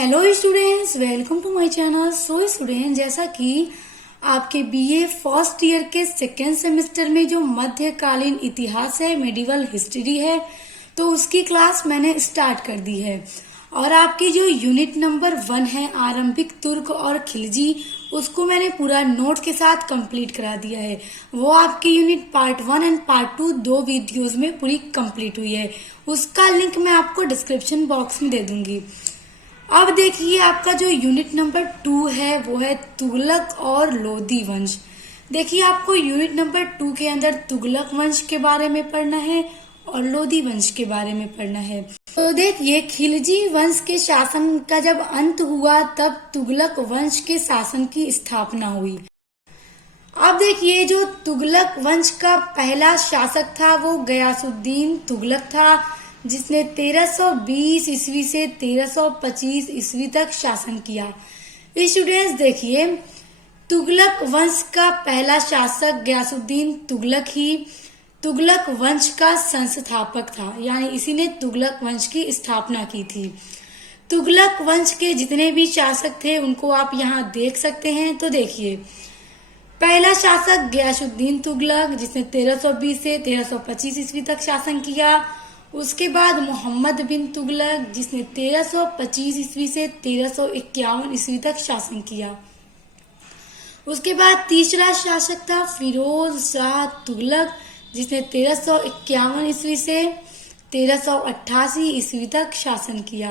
Hello students, welcome to my channel. So student, जैसा कि आपके बीए फर्स्ट ईयर के सेकेंड सेमेस्टर में जो मध्यकालीन इतिहास है, मेडिवल हिस्ट्री है, तो उसकी क्लास मैंने स्टार्ट कर दी है। और आपकी जो यूनिट नंबर 1 है, आरंभिक तुर्क और खिलजी, उसको मैंने पूरा नोट के साथ कंप्लीट करा दिया है। वो आपकी यूनिट पार्ट 1 एंड पार्ट 2 दो वीडियोस में पूरी कंप्लीट हुई है। उसका लिंक मैं आपको डिस्क्रिप्शन बॉक्स में दे दूंगी। अब देखिए, आपका जो यूनिट नंबर 2 है वो है तुगलक और लोदी वंश। देखिए, आपको यूनिट नंबर 2 के अंदर तुगलक वंश के बारे में पढ़ना है और लोदी वंश के बारे में पढ़ना है। तो देखिए, खिलजी वंश के शासन का जब अंत हुआ तब तुगलक वंश के शासन की स्थापना हुई। अब देखिए, जो तुगलक वंश का पहला शासक था वो गयासुद्दीन तुगलक था, जिसने 1320 ईस्वी से 1325 ईस्वी तक शासन किया। स्टूडेंट्स देखिए, तुगलक वंश का पहला शासक गयासुद्दीन तुगलक ही तुगलक वंश का संस्थापक था, यानी इसी ने तुगलक वंश की स्थापना की थी। तुगलक वंश के जितने भी शासक थे उनको आप यहाँ देख सकते हैं। तो देखिए, पहला शासक गयासुद्दीन तुगलक, जिसने 1320 से 1325 ईस्वी तक शासन किया। उसके बाद मोहम्मद बिन तुगलक, जिसने 1325 ईस्वी से 1351 ईस्वी तक शासन किया। उसके बाद तीसरा शासक था फिरोज शाह तुगलक, जिसने 1351 ईस्वी से 1388 ईस्वी तक शासन किया।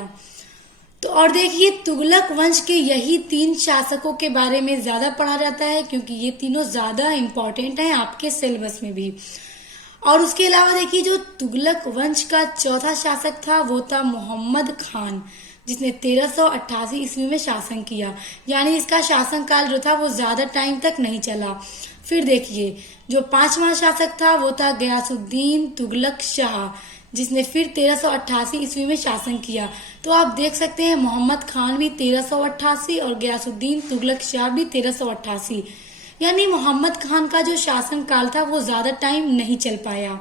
तो और देखिए, तुगलक वंश के यही 3 शासकों के बारे में ज्यादा पढ़ा जाता है, क्योंकि ये तीनों ज्यादा इम्पोर्टेंट हैं आपके सिलेबस में भी। और उसके अलावा देखिए, जो तुगलक वंश का चौथा शासक था वो था मोहम्मद खान, जिसने 1388 ईस्वी में शासन किया, यानी इसका शासन काल जो था वो ज्यादा टाइम तक नहीं चला। फिर देखिए, जो 5वां शासक था वो था गयासुद्दीन तुगलक शाह, जिसने फिर 1388 ईस्वी में शासन किया। तो आप देख सकते हैं, मोहम्मद खान भी 1388 और गयासुद्दीन तुगलक शाह भी 1388, यानी मोहम्मद खान का जो शासन काल था वो ज्यादा टाइम नहीं चल पाया।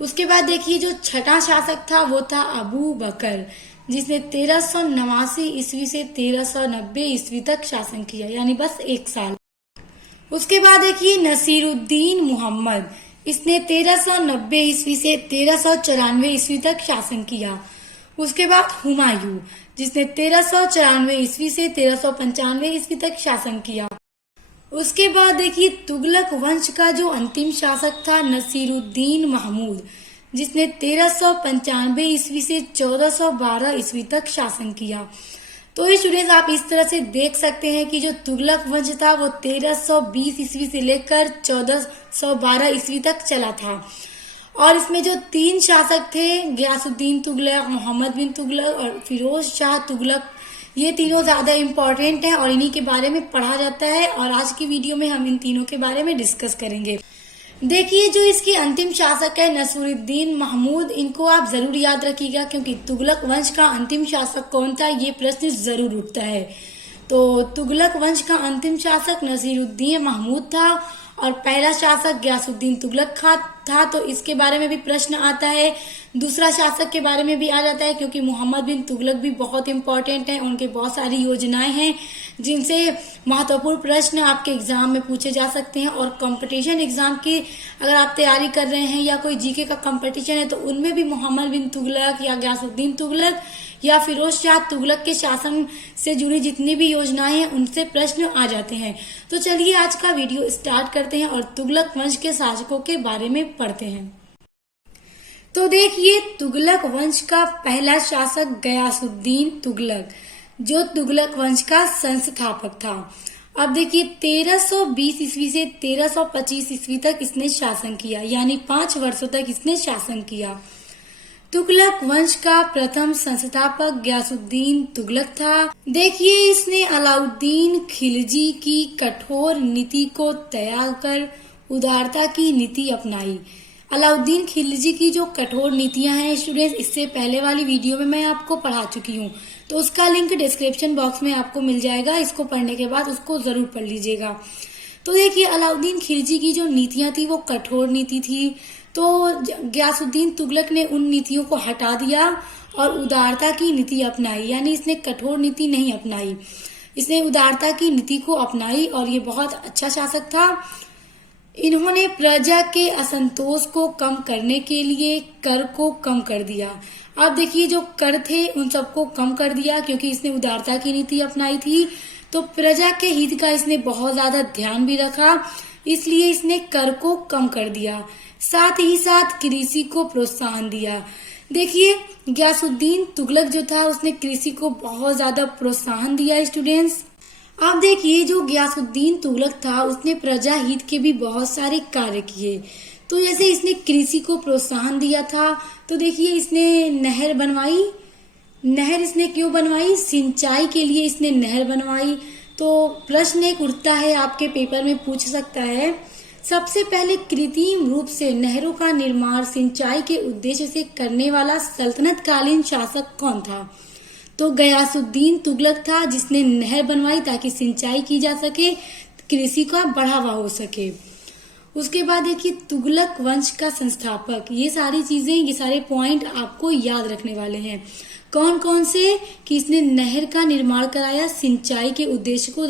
उसके बाद देखिए, जो छठा शासक था वो था अबू बकर, जिसने 1389 ईस्वी से 1390 ईस्वी तक शासन किया, यानी बस 1 साल। उसके बाद देखिए, नसीरुद्दीन मोहम्मद, इसने 1390 ईस्वी से 1394 ईस्वी तक शासन किया। उसके बाद हुमायूं, जिसने 1394 ईस्वी से 1395 ईस्वी तक शासन किया। उसके बाद देखिए, तुगलक वंश का जो अंतिम शासक था नसीरुद्दीन महमूद, जिसने 1395 ईस्वी से 1412 ईस्वी तक शासन किया। तो ये स्टूडेंट्स, आप इस तरह से देख सकते हैं कि जो तुगलक वंश था वो 1320 ईस्वी से लेकर 1412 ईस्वी तक चला था। और इसमें जो 3 शासक थे, गयासुद्दीन तुगलक, मोहम्मद बिन तुगलक और फिरोज शाह तुगलक, ये तीनों ज्यादा इम्पोर्टेंट हैं और इन्हीं के बारे में पढ़ा जाता है। और आज की वीडियो में हम इन तीनों के बारे में डिस्कस करेंगे। देखिए, जो इसके अंतिम शासक है नसीरुद्दीन महमूद, इनको आप जरूर याद रखिएगा, क्योंकि तुगलक वंश का अंतिम शासक कौन था ये प्रश्न जरूर उठता है। तो तुगलक वंश का अंतिम शासक नसीरुद्दीन महमूद था और पहला शासक गयासुद्दीन तुगलक था, तो इसके बारे में भी प्रश्न आता है। दूसरा शासक के बारे में भी आ जाता है, क्योंकि मोहम्मद बिन तुगलक भी बहुत इंपॉर्टेंट हैं, उनके बहुत सारी योजनाएं हैं जिनसे महत्वपूर्ण प्रश्न आपके एग्जाम में पूछे जा सकते हैं। और कंपटीशन एग्जाम की अगर आप तैयारी कर रहे हैं या कोई जीके का कंपटीशन है, तो उनमें भी मोहम्मद बिन तुगलक या गयासुद्दीन तुगलक या फिरोज शाह तुगलक के शासन से जुड़ी जितनी भी योजनाएं हैं उनसे प्रश्न आ जाते हैं। तो चलिए आज का वीडियो स्टार्ट करते हैं और तुगलक वंश के शासकों के बारे में पढ़ते हैं। तो देखिए, तुगलक वंश का पहला शासक गयासुद्दीन तुगलक, जो तुगलक वंश का संस्थापक था। अब देखिए, 1320 ईस्वी से 1325 ईस्वी तक इसने शासन किया, यानी 5 वर्षों तक इसने शासन किया। तुगलक वंश का प्रथम संस्थापक गयासुद्दीन तुगलक था। देखिए, इसने अलाउद्दीन खिलजी की कठोर नीति को त्याग कर उदारता की नीति अपनाई। अलाउद्दीन खिलजी की जो कठोर नीतियां हैं स्टूडेंट्स, इससे पहले वाली वीडियो में मैं आपको पढ़ा चुकी हूँ, तो उसका लिंक डिस्क्रिप्शन बॉक्स में आपको मिल जाएगा। इसको पढ़ने के बाद उसको जरूर पढ़ लीजिएगा। तो देखिए, अलाउद्दीन खिलजी की जो नीतियां थी वो कठोर नीति थी, तो गयासुद्दीन तुगलक ने उन नीतियों को हटा दिया और उदारता की नीति अपनाई, यानी इसने कठोर नीति नहीं अपनाई, इसने उदारता की नीति को अपनाई और ये बहुत अच्छा शासक था। इन्होंने प्रजा के असंतोष को कम करने के लिए कर को कम कर दिया। अब देखिए जो कर थे उन सबको कम कर दिया क्योंकि इसने उदारता की नीति अपनाई थी। तो प्रजा के हित का इसने बहुत ज्यादा ध्यान भी रखा, इसलिए इसने कर को कम कर दिया। साथ ही साथ कृषि को प्रोत्साहन दिया। देखिए गयासुद्दीन तुगलक जो था उसने कृषि को बहुत ज्यादा प्रोत्साहन दिया स्टूडेंट्स। अब देखिए जो गयासुद्दीन तुगलक था उसने प्रजा हित के भी बहुत सारे कार्य किए। तो जैसे इसने कृषि को प्रोत्साहन दिया था, तो देखिए इसने नहर बनवाई। नहर इसने क्यों बनवाई? सिंचाई के लिए इसने नहर बनवाई। तो प्रश्न एक उठता है, आपके पेपर में पूछ सकता है, सबसे पहले कृत्रिम रूप से नहरों का निर्माण सिंचाई के उद्देश्य से करने वाला सल्तनत कालीन शासक कौन था? तो गयासुद्दीन तुगलक था, जिसने नहर बनवाई ताकि सिंचाई की जा सके, कृषि का बढ़ावा हो सके। उसके बाद देखिए तुगलक वंश का संस्थापक, ये सारी चीजें, ये सारे पॉइंट आपको याद रखने वाले हैं। कौन कौन से? कि इसने नहर का निर्माण कराया सिंचाई के उद्देश्य को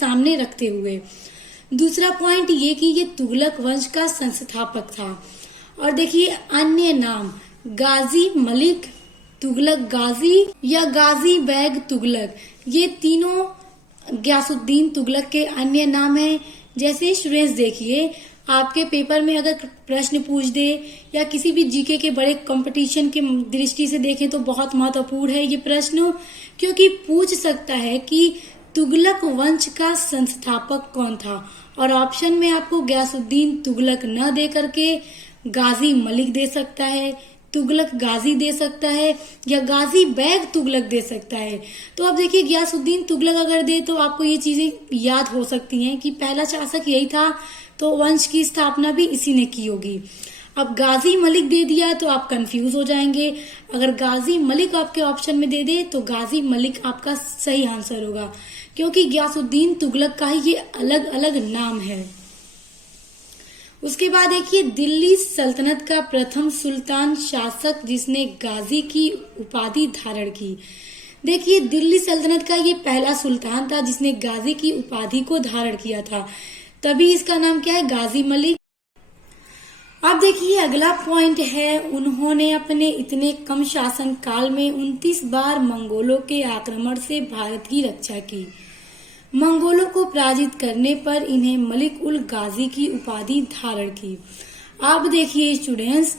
सामने रखते हुए। दूसरा पॉइंट ये कि ये तुगलक वंश का संस्थापक था। और देखिए अन्य नाम, गाजी मलिक तुगलक गाजी या गाजी बैग तुगलक, ये तीनों गयासुद्दीन तुगलक के अन्य नाम हैं। जैसे स्टूडेंट्स देखिए आपके पेपर में अगर प्रश्न पूछ दे या किसी भी जीके के बड़े कंपटीशन के दृष्टि से देखें तो बहुत महत्वपूर्ण है ये प्रश्न, क्योंकि पूछ सकता है कि तुगलक वंश का संस्थापक कौन था। और ऑप्शन में आपको गयासुद्दीन तुगलक न दे करके गाजी मलिक दे सकता है, तुगलक गाजी दे सकता है, या गाजी बैग तुगलक दे सकता है। तो अब देखिए गयासुद्दीन तुगलक अगर दे तो आपको ये चीजें याद हो सकती हैं कि पहला शासक यही था, तो वंश की स्थापना भी इसी ने की होगी। अब गाजी मलिक दे दिया तो आप कंफ्यूज हो जाएंगे। अगर गाजी मलिक आपके ऑप्शन में दे दे तो गाजी मलिक आपका सही आंसर होगा, क्योंकि गयासुद्दीन तुगलक का ही ये अलग अलग नाम है। उसके बाद देखिए दिल्ली सल्तनत का प्रथम सुल्तान शासक जिसने गाजी की उपाधि धारण की। देखिए दिल्ली सल्तनत का ये पहला सुल्तान था जिसने गाजी की उपाधि को धारण किया था, तभी इसका नाम क्या है? गाजी मलिक। अब देखिए अगला पॉइंट है, उन्होंने अपने इतने कम शासन काल में 29 बार मंगोलों के आक्रमण से भारत की रक्षा की। मंगोलों को पराजित करने पर इन्हें मलिक उल गाजी की उपाधि धारण की। अब देखिए स्टूडेंट्स,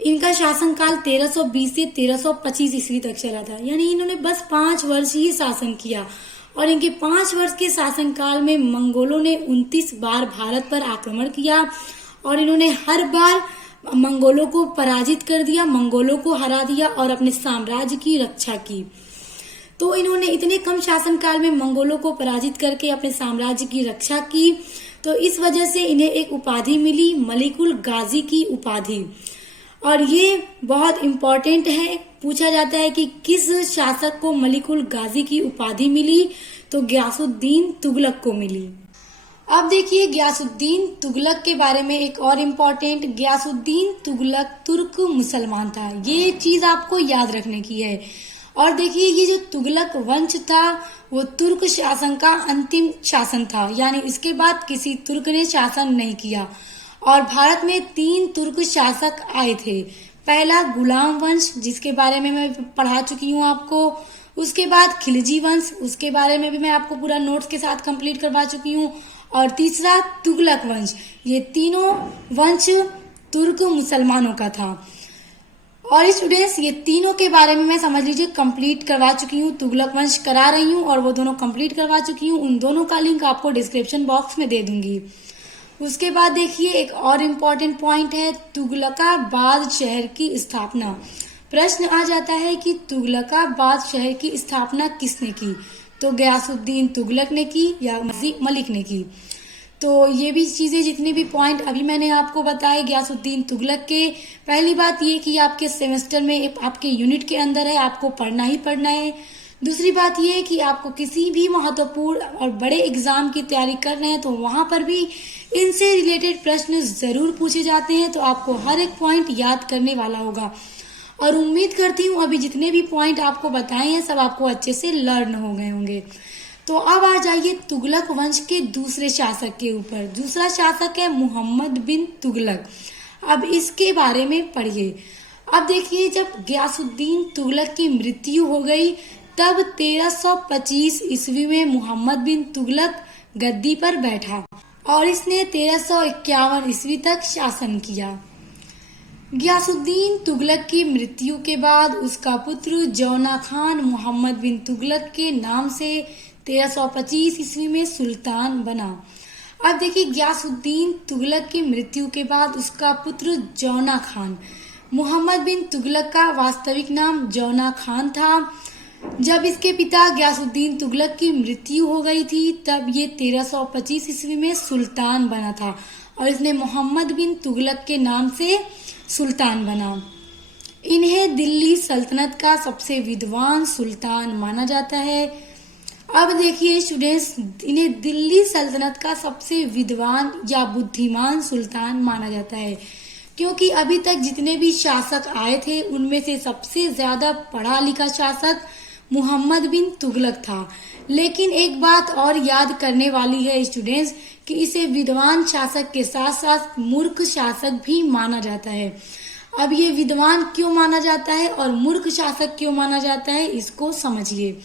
इनका शासनकाल 1320 से 1325 ईस्वी तक चला था, यानी इन्होंने बस 5 वर्ष ही शासन किया। और इनके 5 वर्ष के शासनकाल में मंगोलों ने 29 बार भारत पर आक्रमण किया और इन्होंने हर बार मंगोलों को पराजित कर दिया, मंगोलों को हरा दिया और अपने साम्राज्य की रक्षा की। तो इन्होंने इतने कम शासनकाल में मंगोलों को पराजित करके अपने साम्राज्य की रक्षा की, तो इस वजह से इन्हें एक उपाधि मिली, मलिकुल गाजी की उपाधि। और ये बहुत इम्पोर्टेंट है, पूछा जाता है कि किस शासक को मलिकुल गाजी की उपाधि मिली, तो गयासुद्दीन तुगलक को मिली। अब देखिए गयासुद्दीन तुगलक के बारे में एक और इम्पोर्टेंट, गयासुद्दीन तुगलक तुर्क मुसलमान था, ये चीज आपको याद रखने की है। और देखिए ये जो तुगलक वंश था वो तुर्क शासन का अंतिम शासन था, यानी इसके बाद किसी तुर्क ने शासन नहीं किया। और भारत में 3 तुर्क शासक आए थे। पहला गुलाम वंश, जिसके बारे में मैं पढ़ा चुकी हूँ आपको। उसके बाद खिलजी वंश, उसके बारे में भी मैं आपको पूरा नोट्स के साथ कंप्लीट करवा चुकी हूँ। और तीसरा तुगलक वंश। ये तीनों वंश तुर्क मुसलमानों का था। और स्टूडेंट्स ये तीनों के बारे में मैं समझ लीजिए कंप्लीट करवा चुकी हूँ, तुगलक वंश करा रही हूँ और वो दोनों कंप्लीट करवा चुकी हूँ। उन दोनों का लिंक आपको डिस्क्रिप्शन बॉक्स में दे दूंगी। उसके बाद देखिए एक और इम्पोर्टेंट पॉइंट है, तुगलकाबाद शहर की स्थापना। प्रश्न आ जाता है कि तुगलकाबाद शहर की स्थापना किसने की, तो गयासुद्दीन तुगलक ने की या मलिक ने की। तो ये भी चीजें, जितने भी पॉइंट अभी मैंने आपको बताए गयासुद्दीन तुगलक के, पहली बात ये कि आपके सेमेस्टर में आपके यूनिट के अंदर है, आपको पढ़ना ही पढ़ना है। दूसरी बात ये है कि आपको किसी भी महत्वपूर्ण और बड़े एग्जाम की तैयारी कर रहे हैं तो वहां पर भी इनसे रिलेटेड प्रश्न जरूर पूछे जाते हैं, तो आपको हर एक पॉइंट याद करने वाला होगा। और उम्मीद करती हूँ अभी जितने भी पॉइंट आपको बताए हैं सब आपको अच्छे से लर्न हो गए होंगे। तो अब आ जाइए तुगलक वंश के दूसरे शासक के ऊपर। दूसरा शासक है मोहम्मद बिन तुगलक। अब इसके बारे में पढ़िए। अब देखिए, जब गयासुद्दीन तुगलक की मृत्यु हो गई तब 1325 ईस्वी में मोहम्मद बिन तुगलक गद्दी पर बैठा और इसने 1351 ईस्वी तक शासन किया। गयासुद्दीन तुगलक की मृत्यु के बाद उसका पुत्र जौना खान मोहम्मद बिन तुगलक के नाम से 1325 ईस्वी में सुल्तान बना। अब देखिए, गयासुद्दीन तुगलक की मृत्यु के बाद उसका पुत्र जौना खान, मोहम्मद बिन तुगलक का वास्तविक नाम जौना खान था। जब इसके पिता गयासुद्दीन तुगलक की मृत्यु हो गई थी तब ये 1325 ईस्वी में सुल्तान बना था और इसने मोहम्मद बिन तुगलक के नाम से सुल्तान बना। इन्हें दिल्ली सल्तनत का सबसे विद्वान सुल्तान माना जाता है। अब देखिए स्टूडेंट्स, इन्हें दिल्ली सल्तनत का सबसे विद्वान या बुद्धिमान सुल्तान माना जाता है क्योंकि अभी तक जितने भी शासक आए थे उनमें से सबसे ज्यादा पढ़ा लिखा शासक मोहम्मद बिन तुगलक था। लेकिन एक बात और याद करने वाली है स्टूडेंट्स कि इसे विद्वान शासक के साथ साथ मूर्ख शासक भी माना जाता है। अब ये विद्वान क्यों माना जाता है और मूर्ख शासक क्यों माना जाता है, इसको समझिए।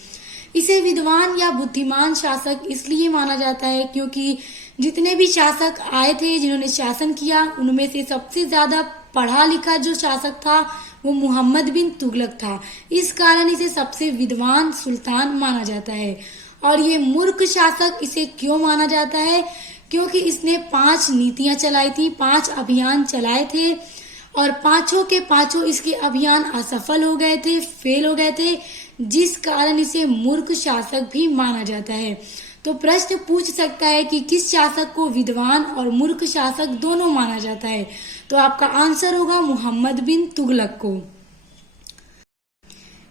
इसे विद्वान या बुद्धिमान शासक इसलिए माना जाता है क्योंकि जितने भी शासक आए थे जिन्होंने शासन किया उनमें से सबसे ज्यादा पढ़ा लिखा जो शासक था वो मोहम्मद बिन तुगलक था। इस कारण इसे सबसे विद्वान सुल्तान माना जाता है। और ये मूर्ख शासक इसे क्यों माना जाता है, क्योंकि इसने 5 नीतियां चलाई थी, 5 अभियान चलाए थे और पांचों के पांचों इसके अभियान असफल हो गए थे, फेल हो गए थे, जिस कारण इसे मूर्ख शासक भी माना जाता है। तो प्रश्न पूछ सकता है कि किस शासक को विद्वान और मूर्ख शासक दोनों माना जाता है, तो आपका आंसर होगा मोहम्मद बिन तुगलक को।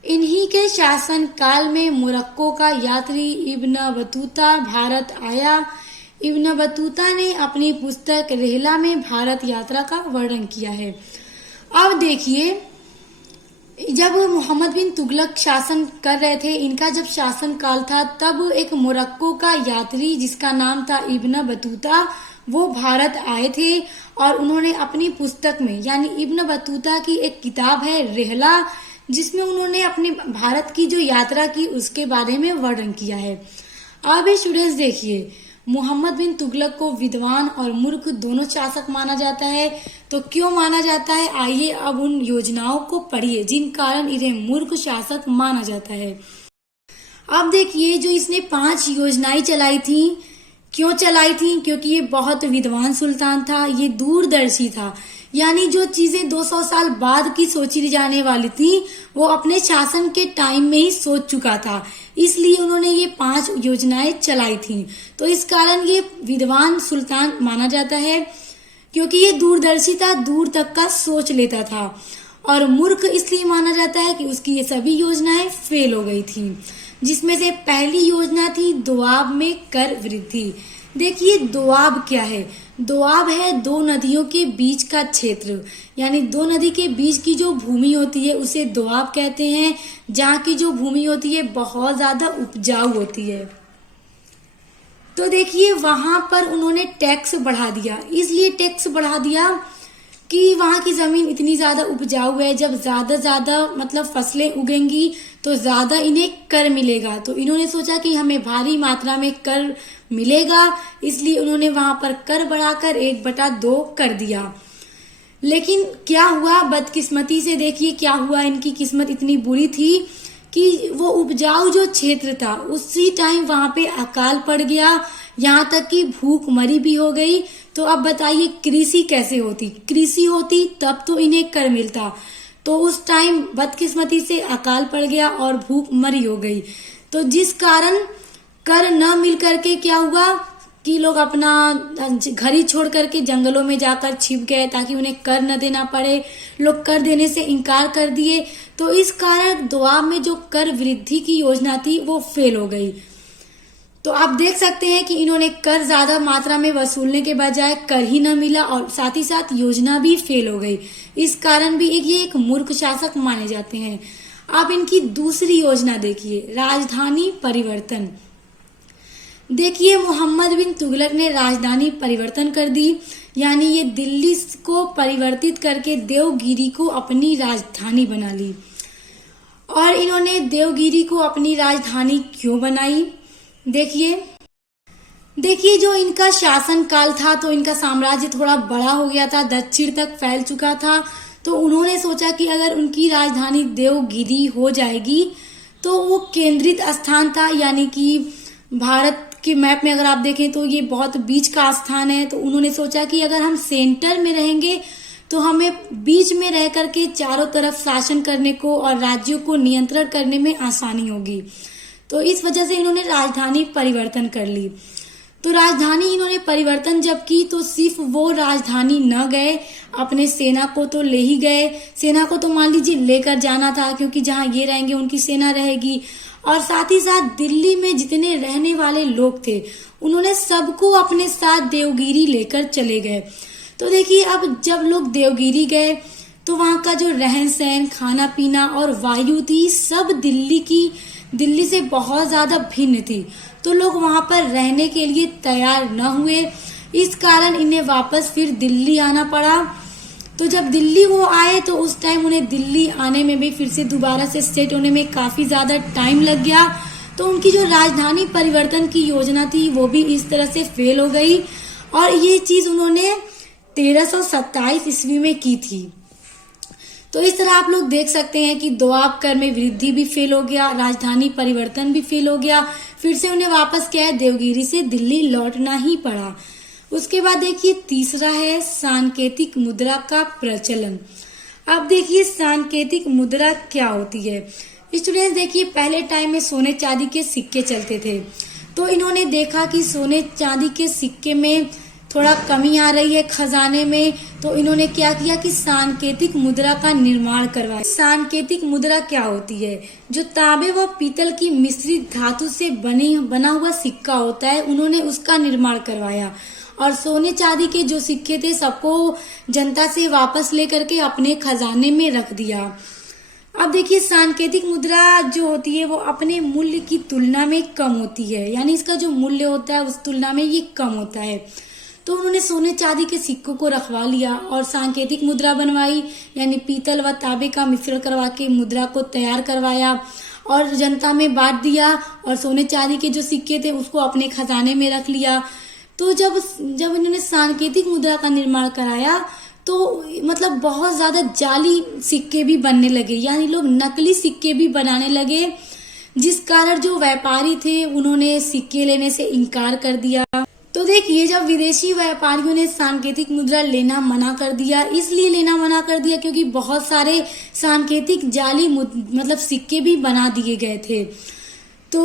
इन्हीं के शासन काल में मोरक्को का यात्री इब्न बतूता भारत आया। इब्न बतूता ने अपनी पुस्तक रेहला में भारत यात्रा का वर्णन किया है। अब देखिए, जब मोहम्मद बिन तुगलक शासन कर रहे थे, इनका जब शासन काल था तब एक मोरक्को का यात्री जिसका नाम था इब्न बतूता वो भारत आए थे और उन्होंने अपनी पुस्तक में, यानी इब्न बतूता की एक किताब है रेहला, जिसमें उन्होंने अपने भारत की जो यात्रा की उसके बारे में वर्णन किया है। अब स्टूडेंट्स देखिए, मोहम्मद बिन तुगलक को विद्वान और मूर्ख दोनों शासक माना जाता है। तो क्यों माना जाता है, आइए अब उन योजनाओं को पढ़िए जिन कारण इन्हें मूर्ख शासक माना जाता है। अब देखिए, जो इसने 5 योजनाएं चलाई थी, क्यों चलाई थी, क्योंकि ये बहुत विद्वान सुल्तान था, ये दूरदर्शी था, यानी जो चीजें 200 साल बाद की सोची जाने वाली थी वो अपने शासन के टाइम में ही सोच चुका था, इसलिए उन्होंने ये 5 योजनाएं चलाई थी। तो इस कारण ये विद्वान सुल्तान माना जाता है क्योंकि ये दूरदर्शी था, दूर तक का सोच लेता था। और मूर्ख इसलिए माना जाता है कि उसकी ये सभी योजनाएं फेल हो गई थी, जिसमें से पहली योजना थी दोआब में कर वृद्धि। देखिए दोआब क्या है, दोआब है 2 नदियों के बीच का क्षेत्र, यानी 2 नदी के बीच की जो भूमि होती है उसे दोआब कहते हैं, जहाँ की जो भूमि होती है बहुत ज्यादा उपजाऊ होती है। तो देखिए वहां पर उन्होंने टैक्स बढ़ा दिया, इसलिए टैक्स बढ़ा दिया कि वहां की जमीन इतनी ज्यादा उपजाऊ है, जब ज्यादा मतलब फसलें उगेंगी तो ज्यादा इन्हें कर मिलेगा। तो इन्होंने सोचा कि हमें भारी मात्रा में कर मिलेगा, इसलिए उन्होंने वहां पर कर बढ़ाकर 1/2 कर दिया। लेकिन क्या हुआ, बदकिस्मती से देखिए क्या हुआ, इनकी किस्मत इतनी बुरी थी कि वो उपजाऊ जो क्षेत्र था उसी टाइम वहां पे अकाल पड़ गया, यहाँ तक कि भूखमरी भी हो गई। तो अब बताइए कृषि कैसे होती, कृषि होती तब तो इन्हें कर मिलता, तो उस टाइम बदकिस्मती से अकाल पड़ गया और भूखमरी हो गई। तो जिस कारण कर न मिल करके क्या हुआ कि लोग अपना घर ही छोड़ करके जंगलों में जाकर छिप गए ताकि उन्हें कर न देना पड़े, लोग कर देने से इनकार कर दिए। तो इस कारण दोआब में जो कर वृद्धि की योजना थी वो फेल हो गई। तो आप देख सकते हैं कि इन्होंने कर ज्यादा मात्रा में वसूलने के बजाय कर ही न मिला और साथ ही साथ योजना भी फेल हो गई। इस कारण भी ये एक मूर्ख शासक माने जाते हैं। आप इनकी दूसरी योजना देखिए, राजधानी परिवर्तन। देखिए, मोहम्मद बिन तुगलक ने राजधानी परिवर्तन कर दी, यानी ये दिल्ली को परिवर्तित करके देवगिरी को अपनी राजधानी बना ली। और इन्होंने देवगिरी को अपनी राजधानी क्यों बनाई? देखिए जो इनका शासन काल था तो इनका साम्राज्य थोड़ा बड़ा हो गया था, दक्षिण तक फैल चुका था। तो उन्होंने सोचा कि अगर उनकी राजधानी देवगिरी हो जाएगी तो वो केंद्रित स्थान था, यानी कि भारत के मैप में अगर आप देखें तो ये बहुत बीच का स्थान है। तो उन्होंने सोचा कि अगर हम सेंटर में रहेंगे तो हमें बीच में रह करके चारों तरफ शासन करने को और राज्यों को नियंत्रण करने में आसानी होगी। तो इस वजह से इन्होंने राजधानी परिवर्तन कर ली। तो राजधानी इन्होंने परिवर्तन जब की तो सिर्फ वो राजधानी न गए, अपने सेना को तो ले ही गए। सेना को तो मान लीजिए लेकर जाना था, क्योंकि जहां ये रहेंगे उनकी सेना रहेगी। और साथ ही साथ दिल्ली में जितने रहने वाले लोग थे उन्होंने सबको अपने साथ देवगिरी लेकर चले गए। तो देखिए, अब जब लोग देवगिरी गए तो वहां का जो रहन सहन, खाना पीना और वायु थी सब दिल्ली से बहुत ज्यादा भिन्न थी। तो लोग वहां पर रहने के लिए तैयार न हुए, इस कारण इन्हें वापस फिर दिल्ली आना पड़ा। तो जब दिल्ली वो आए तो उस टाइम उन्हें दिल्ली आने में भी फिर से दोबारा से सेट होने में काफी ज्यादा टाइम लग गया। तो उनकी जो राजधानी परिवर्तन की योजना थी वो भी इस तरह से फेल हो गई। और ये चीज उन्होंने 1327 ईस्वी में की थी। तो इस तरह आप लोग देख सकते हैं कि दोआब कर में वृद्धि भी फेल हो गया, राजधानी परिवर्तन भी फेल हो गया। फिर से उन्हें वापस क्या है, देवगिरी से दिल्ली लौटना ही पड़ा। उसके बाद देखिए तीसरा है सांकेतिक मुद्रा का प्रचलन। अब देखिए सांकेतिक मुद्रा क्या होती है। स्टूडेंट्स देखिए, पहले टाइम में सोने चांदी के सिक्के चलते थे। तो इन्होंने देखा कि सोने चांदी के सिक्के में थोड़ा कमी आ रही है खजाने में। तो इन्होंने क्या किया कि सांकेतिक मुद्रा का निर्माण करवाया। सांकेतिक मुद्रा क्या होती है? जो तांबे व पीतल की मिश्रित धातु से बना हुआ सिक्का होता है, उन्होंने उसका निर्माण करवाया। और सोने चांदी के जो सिक्के थे सबको जनता से वापस लेकर के अपने खजाने में रख दिया। अब देखिए, सांकेतिक मुद्रा जो होती है वो अपने मूल्य की तुलना में कम होती है, यानी इसका जो मूल्य होता है उस तुलना में ये कम होता है। तो उन्होंने सोने चांदी के सिक्कों को रखवा लिया और सांकेतिक मुद्रा बनवाई, यानी पीतल व तांबे का मिश्रण करवा के मुद्रा को तैयार करवाया और जनता में बांट दिया। और सोने चांदी के जो सिक्के थे उसको अपने खजाने में रख लिया। तो जब इन्होंने सांकेतिक मुद्रा का निर्माण कराया तो मतलब बहुत ज्यादा जाली सिक्के भी बनने लगे, यानी लोग नकली सिक्के भी बनाने लगे, जिस कारण जो व्यापारी थे उन्होंने सिक्के लेने से इनकार कर दिया। तो देखिए, जब विदेशी व्यापारियों ने सांकेतिक मुद्रा लेना मना कर दिया, इसलिए लेना मना कर दिया क्योंकि बहुत सारे सांकेतिक जाली मतलब सिक्के भी बना दिए गए थे। तो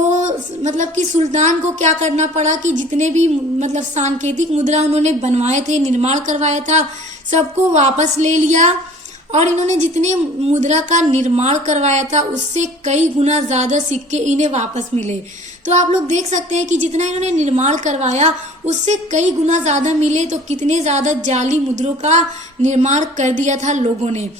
मतलब कि सुल्तान को क्या करना पड़ा कि जितने भी मतलब सांकेतिक मुद्रा उन्होंने बनवाए थे, निर्माण करवाया था, सबको वापस ले लिया। और इन्होंने जितने मुद्रा का निर्माण करवाया था उससे कई गुना ज्यादा सिक्के इन्हें वापस मिले। तो आप लोग देख सकते हैं कि जितना इन्होंने निर्माण करवाया उससे कई गुना ज्यादा मिले। तो कितने ज्यादा जाली मुद्रों का निर्माण कर दिया था लोगों ने।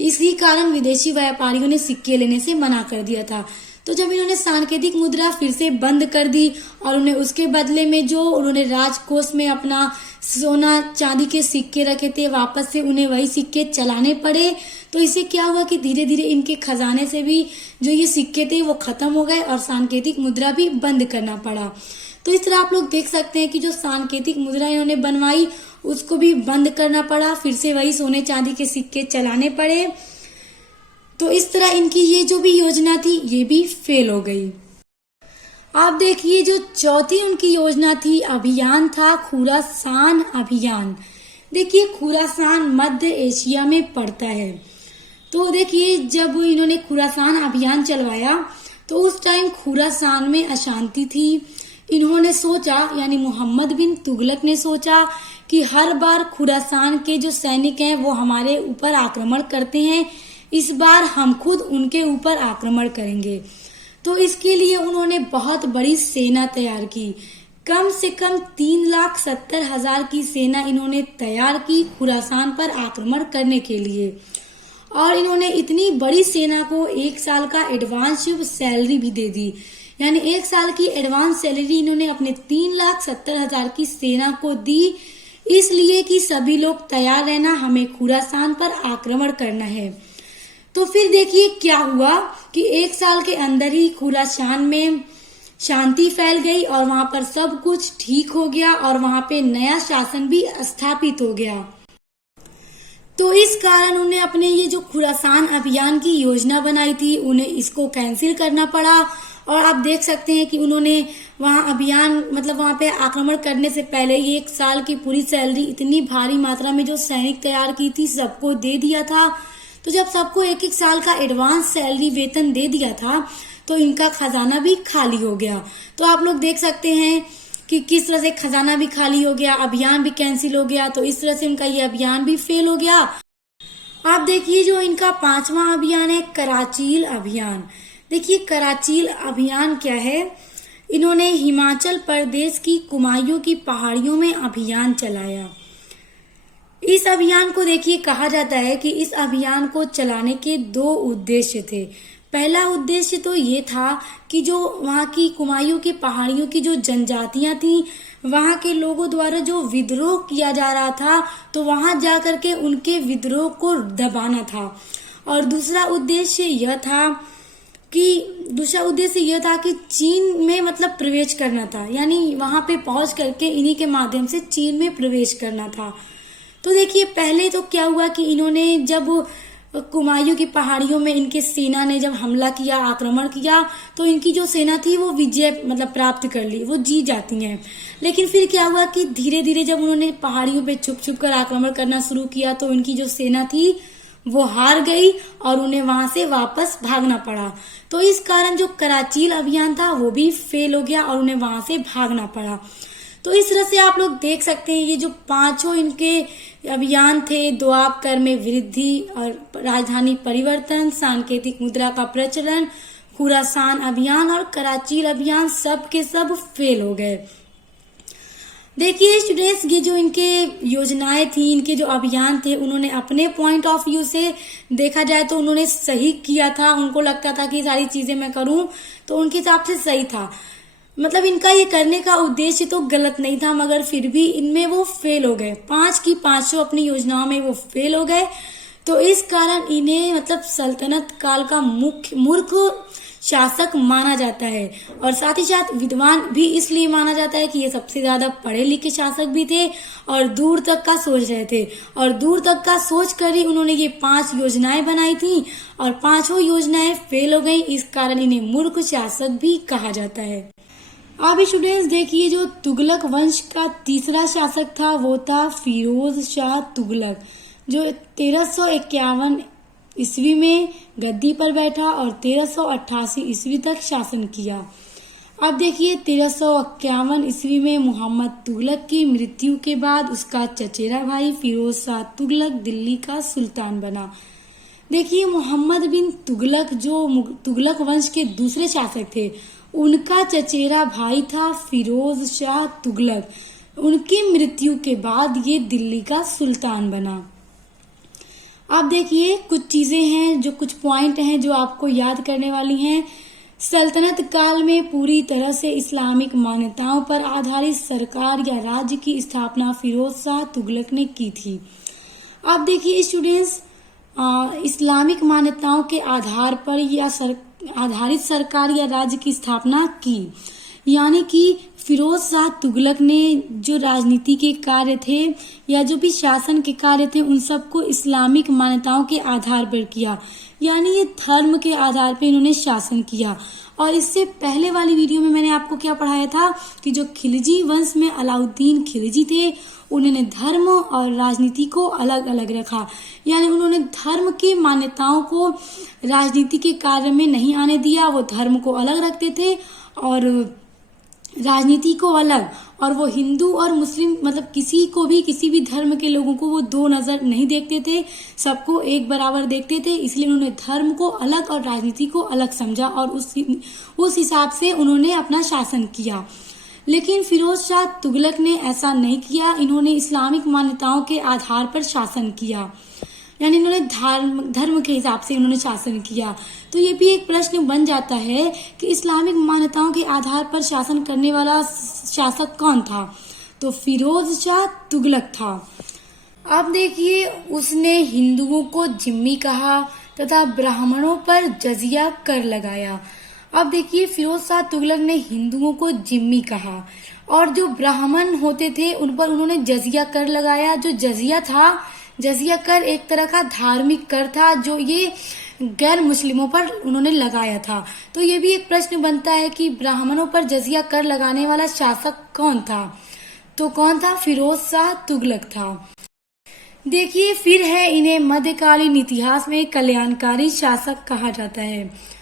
इसी कारण विदेशी व्यापारियों ने सिक्के लेने से मना कर दिया था। तो जब इन्होंने सांकेतिक मुद्रा फिर से बंद कर दी और उन्हें उसके बदले में जो उन्होंने राजकोष में अपना सोना चांदी के सिक्के रखे थे वापस से उन्हें वही सिक्के चलाने पड़े। तो इससे क्या हुआ कि धीरे धीरे इनके खजाने से भी जो ये सिक्के थे वो खत्म हो गए और सांकेतिक मुद्रा भी बंद करना पड़ा। तो इस तरह आप लोग देख सकते हैं कि जो सांकेतिक मुद्रा इन्होंने बनवाई उसको भी बंद करना पड़ा, फिर से वही सोने चांदी के सिक्के चलाने पड़े। तो इस तरह इनकी ये जो भी योजना थी ये भी फेल हो गई। आप देखिए, जो चौथी उनकी योजना थी, अभियान था खुरासान अभियान। देखिए, खुरासान मध्य एशिया में पड़ता है। तो देखिए, जब इन्होंने खुरासान अभियान चलवाया तो उस टाइम खुरासान में अशांति थी। इन्होंने सोचा, यानी मोहम्मद बिन तुगलक ने सोचा कि हर बार खुरासान के जो सैनिक हैं वो हमारे ऊपर आक्रमण करते हैं, इस बार हम खुद उनके ऊपर आक्रमण करेंगे। तो इसके लिए उन्होंने बहुत बड़ी सेना तैयार की। कम से कम 3,70,000 की सेना इन्होंने तैयार की खुरासान पर आक्रमण करने के लिए। और इन्होंने इतनी बड़ी सेना को 1 साल का एडवांस सैलरी भी दे दी। यानी 1 साल की एडवांस सैलरी इन्होंने अपने 3,70,000 की सेना को दी, इसलिए कि सभी लोग तैयार रहना, हमें खुरासान पर आक्रमण करना है। तो फिर देखिए क्या हुआ कि 1 साल के अंदर ही खुरासान में शांति फैल गई और वहां पर सब कुछ ठीक हो गया और वहां पे नया शासन भी स्थापित हो गया। तो इस कारण उन्हें अपने ये जो खुरासान अभियान की योजना बनाई थी, उन्हें इसको कैंसिल करना पड़ा। और आप देख सकते हैं कि उन्होंने वहां अभियान मतलब वहां पे आक्रमण करने से पहले 1 साल की पूरी सैलरी इतनी भारी मात्रा में जो सैनिक तैयार की थी सबको दे दिया था। तो जब सबको 1-1 साल का एडवांस सैलरी वेतन दे दिया था तो इनका खजाना भी खाली हो गया। तो आप लोग देख सकते हैं कि किस तरह से खजाना भी खाली हो गया, अभियान भी कैंसिल हो गया। तो इस तरह से उनका ये अभियान भी फेल हो गया। आप देखिए जो इनका 5वां अभियान है कराचील अभियान। देखिए कराचील अभियान क्या है, इन्होंने हिमाचल प्रदेश की कुमायूं की पहाड़ियों में अभियान चलाया। इस अभियान को देखिए कहा जाता है कि इस अभियान को चलाने के 2 उद्देश्य थे। पहला उद्देश्य तो ये था कि जो वहां की कुमायूं की पहाड़ियों की जो जनजातियां थी, वहां के लोगों द्वारा जो विद्रोह किया जा रहा था, तो वहां जाकर के उनके विद्रोह को दबाना था। और दूसरा उद्देश्य यह था कि चीन में मतलब प्रवेश करना था, यानी वहां पे पहुंच करके इन्हीं के माध्यम से चीन में प्रवेश करना था। तो देखिए पहले तो क्या हुआ कि इन्होंने जब कुमायूं की पहाड़ियों में इनके सेना ने जब हमला किया, आक्रमण किया, तो इनकी जो सेना थी वो विजय मतलब प्राप्त कर ली, वो जीत जाती हैं। लेकिन फिर क्या हुआ कि धीरे धीरे जब उन्होंने पहाड़ियों पे छुप छुप कर आक्रमण करना शुरू किया तो इनकी जो सेना थी वो हार गई और उन्हें वहां से वापस भागना पड़ा। तो इस कारण जो कराचील अभियान था वो भी फेल हो गया और उन्हें वहां से भागना पड़ा। तो इस तरह से आप लोग देख सकते हैं ये जो 5 इनके अभियान थे, दोआब कर में वृद्धि और राजधानी परिवर्तन, सांकेतिक मुद्रा का प्रचलन, खुरासान अभियान और कराचील अभियान, सब के सब फेल हो गए। देखिए स्टूडेंट्स, ये जो इनके योजनाएं थी, इनके जो अभियान थे, उन्होंने अपने पॉइंट ऑफ व्यू से देखा जाए तो उन्होंने सही किया था। उनको लगता था कि सारी चीजें मैं करूं तो उनके हिसाब से सही था, मतलब इनका ये करने का उद्देश्य तो गलत नहीं था, मगर फिर भी इनमें वो फेल हो गए। 5 की 5 अपनी योजनाओं में वो फेल हो गए। तो इस कारण इन्हें मतलब सल्तनत काल का मूर्ख शासक माना जाता है और साथ ही साथ विद्वान भी इसलिए माना जाता है कि ये सबसे ज्यादा पढ़े लिखे शासक भी थे और दूर तक का सोच रहे थे। और दूर तक का सोच कर ही उन्होंने ये 5 योजनाएं बनाई थी और 5 योजनाएं फेल हो गई। इस कारण इन्हें मूर्ख शासक भी कहा जाता है। अब स्टूडेंट्स देखिए, जो तुगलक वंश का तीसरा शासक था वो था फिरोज शाह तुगलक, जो 1351 ईस्वी में गद्दी पर बैठा और 1388 ईस्वी तक शासन किया। अब देखिए 1351 ईस्वी में मोहम्मद तुगलक की मृत्यु के बाद उसका चचेरा भाई फिरोज शाह तुगलक दिल्ली का सुल्तान बना। देखिए मोहम्मद बिन तुगलक जो तुगलक वंश के दूसरे शासक थे, उनका चचेरा भाई था फिरोज शाह तुगलक। उनकी मृत्यु के बाद ये दिल्ली का सुल्तान बना। अब देखिए कुछ चीजें हैं, जो कुछ पॉइंट हैं जो आपको याद करने वाली हैं। सल्तनत काल में पूरी तरह से इस्लामिक मान्यताओं पर आधारित सरकार या राज्य की स्थापना फिरोज शाह तुगलक ने की थी। अब देखिए स्टूडेंट्स, इस्लामिक मान्यताओं के आधार पर या आधारित सरकार या राज्य की स्थापना की, यानी कि फिरोज शाह तुगलक ने जो राजनीति के कार्य थे या जो भी शासन के कार्य थे उन सबको इस्लामिक मान्यताओं के आधार पर किया, यानी ये धर्म के आधार पर इन्होंने शासन किया। और इससे पहले वाली वीडियो में मैंने आपको क्या पढ़ाया था कि जो खिलजी वंश में अलाउद्दीन खिलजी थे, उन्होंने धर्म और राजनीति को अलग अलग रखा, यानी उन्होंने धर्म की मान्यताओं को राजनीति के कार्य में नहीं आने दिया। वो धर्म को अलग रखते थे और राजनीति को अलग, और वो हिंदू और मुस्लिम मतलब किसी को भी, किसी भी धर्म के लोगों को वो दो नजर नहीं देखते थे, सबको एक बराबर देखते थे। इसलिए उन्होंने धर्म को अलग और राजनीति को अलग समझा और उस हिसाब से उन्होंने अपना शासन किया। लेकिन फिरोज शाह तुगलक ने ऐसा नहीं किया। इन्होंने इस्लामिक मान्यताओं के आधार पर शासन किया, यानी इन्होंने धर्म के हिसाब से इन्होंने शासन किया। तो ये भी एक प्रश्न बन जाता है कि इस्लामिक मान्यताओं के आधार पर शासन करने वाला शासक कौन था? तो फिरोज शाह तुगलक था। अब देखिए, उसने हिंदुओं को जिम्मी कहा तथा ब्राह्मणों पर जजिया कर लगाया। अब देखिए, फिरोज शाह तुगलक ने हिंदुओं को जिम्मी कहा और जो ब्राह्मण होते थे उन पर उन्होंने जजिया कर लगाया। जो जजिया था, जजिया कर एक तरह का धार्मिक कर था जो ये गैर मुस्लिमों पर उन्होंने लगाया था। तो ये भी एक प्रश्न बनता है कि ब्राह्मणों पर जजिया कर लगाने वाला शासक कौन था? तो कौन था? फिरोज शाह तुगलक था। देखिए, फिर है इन्हें मध्यकालीन इतिहास में कल्याणकारी शासक कहा जाता है।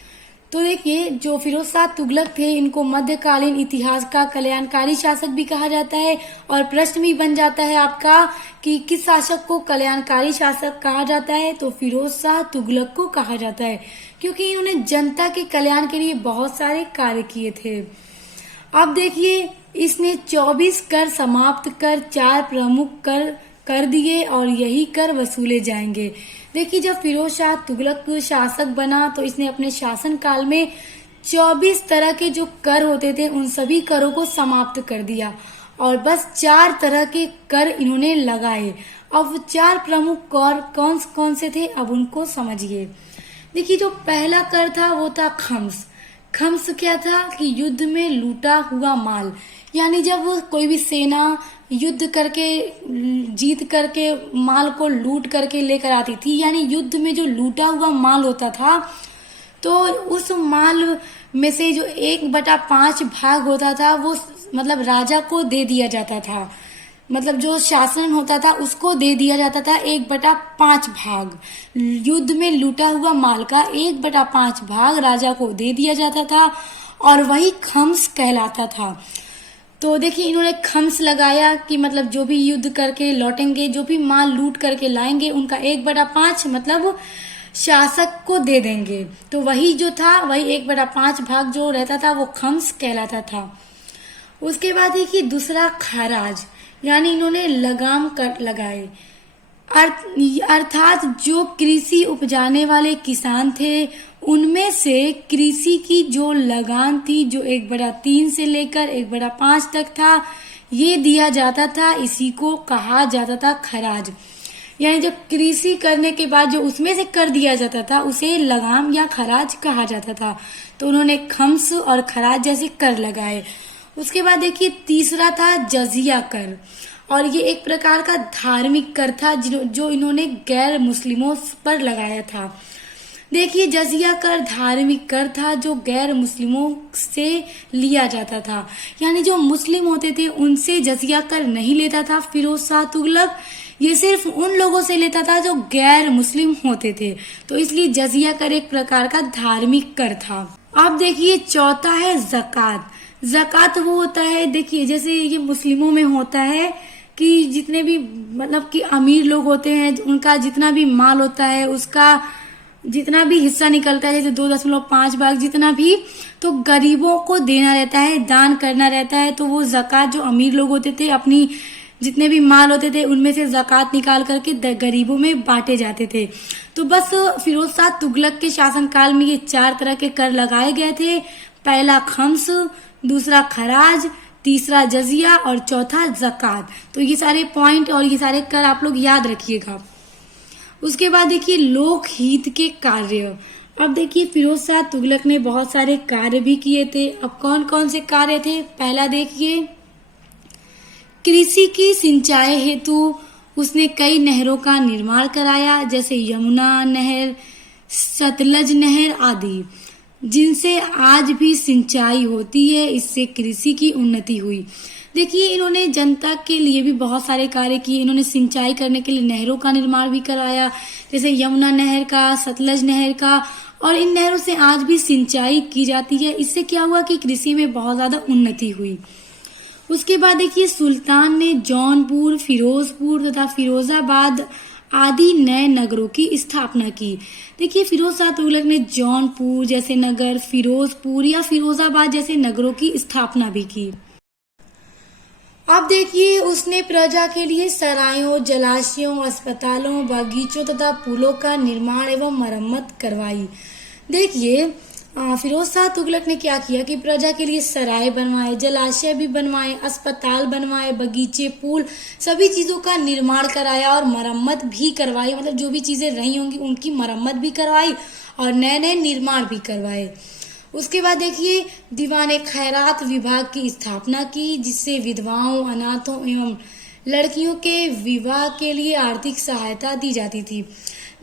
तो देखिए, जो फिरोज शाह तुगलक थे इनको मध्यकालीन इतिहास का कल्याणकारी शासक भी कहा जाता है। और प्रश्न भी बन जाता है आपका कि किस शासक को कल्याणकारी शासक कहा जाता है? तो फिरोज शाह तुगलक को कहा जाता है, क्योंकि इन्होंने जनता के कल्याण के लिए बहुत सारे कार्य किए थे। अब देखिए, इसने 24 कर समाप्त कर 4 प्रमुख कर दिए और यही कर वसूले जाएंगे। देखिए, जब फिरोज शाह तुगलक शासक बना तो इसने अपने शासन काल में 24 तरह के जो कर होते थे उन सभी करों को समाप्त कर दिया और बस 4 तरह के कर इन्होंने लगाए। अब 4 प्रमुख कर कौन कौन से थे, अब उनको समझिए। देखिए, जो पहला कर था वो था खम्स। खम्स क्या था कि युद्ध में लूटा हुआ माल, यानी जब कोई भी सेना युद्ध करके जीत करके माल को लूट करके लेकर आती थी, यानी युद्ध में जो लूटा हुआ माल होता था तो उस माल में से जो 1/5 भाग होता था वो मतलब राजा को दे दिया जाता था। मतलब जो शासन होता था उसको दे दिया जाता था 1/5 भाग। युद्ध में लूटा हुआ माल का 1/5 भाग राजा को दे दिया जाता था और वही खम्स कहलाता था। तो देखिए, इन्होंने खम्स लगाया कि मतलब जो भी युद्ध करके लौटेंगे, जो भी माल लूट करके लाएंगे, उनका 1/5 मतलब शासक को दे देंगे। तो वही जो था, वही 1/5 भाग जो रहता था वो खम्स कहलाता था। उसके बाद देखिए, दूसरा खराज, यानी इन्होंने लगाम कर लगाए। अर्थात जो कृषि उपजाने वाले किसान थे उनमें से कृषि की जो लगान थी, जो 1/3 से लेकर 1/5 तक था, ये दिया जाता था। इसी को कहा जाता था खराज। यानी जब कृषि करने के बाद जो उसमें से कर दिया जाता था उसे लगाम या खराज कहा जाता था। तो उन्होंने खम्स और खराज जैसे कर लगाए। उसके बाद देखिए, तीसरा था जजिया कर, और ये एक प्रकार का धार्मिक कर था जो इन्होंने गैर मुस्लिमों पर लगाया था। देखिए, जजिया कर धार्मिक कर था जो गैर मुस्लिमों से लिया जाता था, यानी जो मुस्लिम होते थे उनसे जजिया कर नहीं लेता था फिरोज शाह तुगलक। ये सिर्फ उन लोगों से लेता था जो गैर मुस्लिम होते थे। तो इसलिए जजिया कर एक प्रकार का धार्मिक कर था। अब देखिए, चौथा है ज़कात। ज़कात वो होता है, देखिए जैसे ये मुस्लिमों में होता है कि जितने भी मतलब कि अमीर लोग होते हैं उनका जितना भी माल होता है उसका जितना भी हिस्सा निकलता है, जैसे 2.5 भाग जितना भी, तो गरीबों को देना रहता है, दान करना रहता है। तो वो ज़कात जो अमीर लोग होते थे अपनी जितने भी माल होते थे उनमें से ज़कात निकाल करके गरीबों में बांटे जाते थे। तो बस फिरोज शाह तुगलक के शासनकाल में ये 4 तरह के कर लगाए गए थे। पहला खम्स, दूसरा खराज, तीसरा जजिया और चौथा ज़कात। तो ये सारे पॉइंट और ये सारे कर आप लोग याद रखिएगा। उसके बाद देखिए, लोक हित के कार्य। अब देखिए, फिरोज शाह तुगलक ने बहुत सारे कार्य भी किए थे। अब कौन कौन से कार्य थे? पहला देखिए, कृषि की सिंचाई हेतु उसने कई नहरों का निर्माण कराया, जैसे यमुना नहर, सतलज नहर आदि, जिनसे आज भी सिंचाई होती है। इससे कृषि की उन्नति हुई। देखिए, इन्होंने जनता के लिए भी बहुत सारे कार्य किए। इन्होंने सिंचाई करने के लिए नहरों का निर्माण भी कराया, जैसे यमुना नहर का, सतलज नहर का, और इन नहरों से आज भी सिंचाई की जाती है। इससे क्या हुआ कि कृषि में बहुत ज्यादा उन्नति हुई। उसके बाद देखिए सुल्तान ने जौनपुर, फिरोजपुर तथा फिरोजाबाद आदि नए नगरों की स्थापना की। देखिए फिरोज शाह तुगलक ने जौनपुर जैसे नगर, फिरोजपुर या फिरोजाबाद जैसे नगरों की स्थापना भी की। अब देखिए उसने प्रजा के लिए सरायों, जलाशयों, अस्पतालों, बागीचों तथा पुलों का निर्माण एवं मरम्मत करवाई। देखिए फिरोज शाह तुगलक ने क्या किया कि प्रजा के लिए सराय बनवाए, जलाशय भी बनवाए, अस्पताल बनवाए, बगीचे, पुल, सभी चीजों का निर्माण कराया और मरम्मत भी करवाई। मतलब जो भी चीजें रही होंगी उनकी मरम्मत भी करवाई और नए नए निर्माण भी करवाए। उसके बाद देखिए दीवाने खैरात विभाग की स्थापना की, जिससे विधवाओं, अनाथों एवं लड़कियों के विवाह के लिए आर्थिक सहायता दी जाती थी।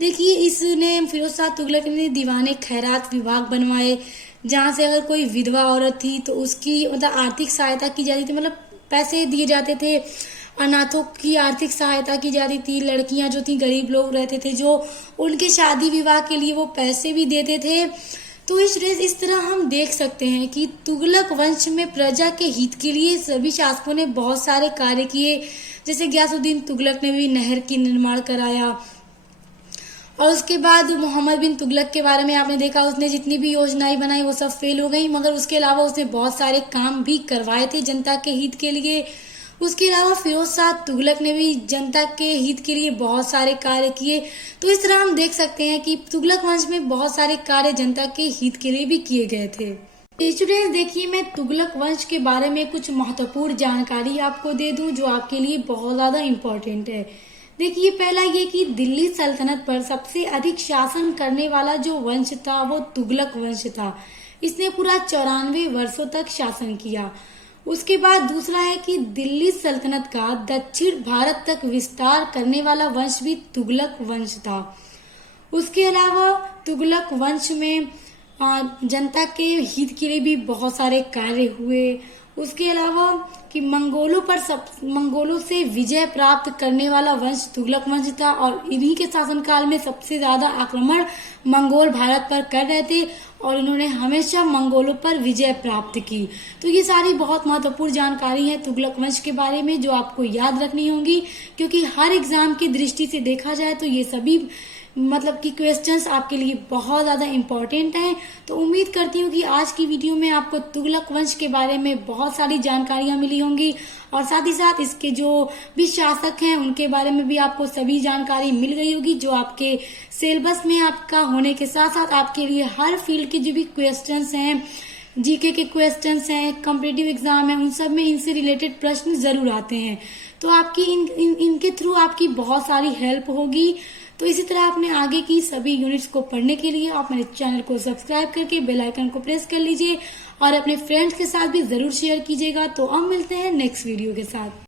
देखिए इसने फिरोज शाह तुगलक ने दीवाने खैरात विभाग बनवाए, जहाँ से अगर कोई विधवा औरत थी तो उसकी मतलब आर्थिक सहायता की जाती थी, मतलब पैसे दिए जाते थे। अनाथों की आर्थिक सहायता की जाती थी। लड़कियां जो थी, गरीब लोग रहते थे जो उनके शादी विवाह के लिए वो पैसे भी देते थे। तो इस तरह हम देख सकते हैं कि तुगलक वंश में प्रजा के हित के लिए सभी शासकों ने बहुत सारे कार्य किए। जैसे गयासुद्दीन तुगलक ने भी नहर की निर्माण कराया, और उसके बाद मोहम्मद बिन तुगलक के बारे में आपने देखा, उसने जितनी भी योजनाएं बनाई वो सब फेल हो गई, मगर उसके अलावा उसने बहुत सारे काम भी करवाए थे जनता के हित के लिए। उसके अलावा फिरोज शाह तुगलक ने भी जनता के हित के लिए बहुत सारे कार्य किए। तो इस तरह हम देख सकते हैं कि तुगलक वंश में बहुत सारे कार्य जनता के हित के लिए भी किए गए थे। स्टूडेंट्स देखिए मैं तुगलक वंश के बारे में कुछ महत्वपूर्ण जानकारी आपको दे दूं जो आपके लिए बहुत ज्यादा इम्पोर्टेंट है। देखिए पहला ये कि दिल्ली सल्तनत पर सबसे अधिक शासन करने वाला जो वंश था वो तुगलक वंश था। इसने पूरा 94 वर्षों तक शासन किया। उसके बाद दूसरा है कि दिल्ली सल्तनत का दक्षिण भारत तक विस्तार करने वाला वंश भी तुगलक वंश था। उसके अलावा तुगलक वंश में जनता के हित के लिए भी बहुत सारे कार्य हुए। उसके अलावा कि मंगोलों से विजय प्राप्त करने वाला वंश तुगलक वंश था, और इन्हीं के शासनकाल में सबसे ज्यादा आक्रमण मंगोल भारत पर कर रहे थे और इन्होंने हमेशा मंगोलों पर विजय प्राप्त की। तो ये सारी बहुत महत्वपूर्ण जानकारी है तुगलक वंश के बारे में जो आपको याद रखनी होगी, क्योंकि हर एग्जाम की दृष्टि से देखा जाए तो ये सभी मतलब कि क्वेश्चंस आपके लिए बहुत ज्यादा इम्पोर्टेंट हैं। तो उम्मीद करती हूँ कि आज की वीडियो में आपको तुगलक वंश के बारे में बहुत सारी जानकारियां मिली होंगी, और साथ ही साथ इसके जो भी शासक हैं उनके बारे में भी आपको सभी जानकारी मिल गई होगी, जो आपके सिलेबस में आपका होने के साथ साथ आपके लिए हर फील्ड के जो भी क्वेश्चंस हैं, जीके के क्वेश्चंस हैं, कॉम्पिटिटिव एग्जाम है, उन सब में इनसे रिलेटेड प्रश्न जरूर आते हैं। तो आपकी इनके थ्रू आपकी बहुत सारी हेल्प होगी। तो इसी तरह अपने आगे की सभी यूनिट्स को पढ़ने के लिए आप मेरे चैनल को सब्सक्राइब करके बेल आइकन को प्रेस कर लीजिए और अपने फ्रेंड्स के साथ भी जरूर शेयर कीजिएगा। तो अब मिलते हैं नेक्स्ट वीडियो के साथ।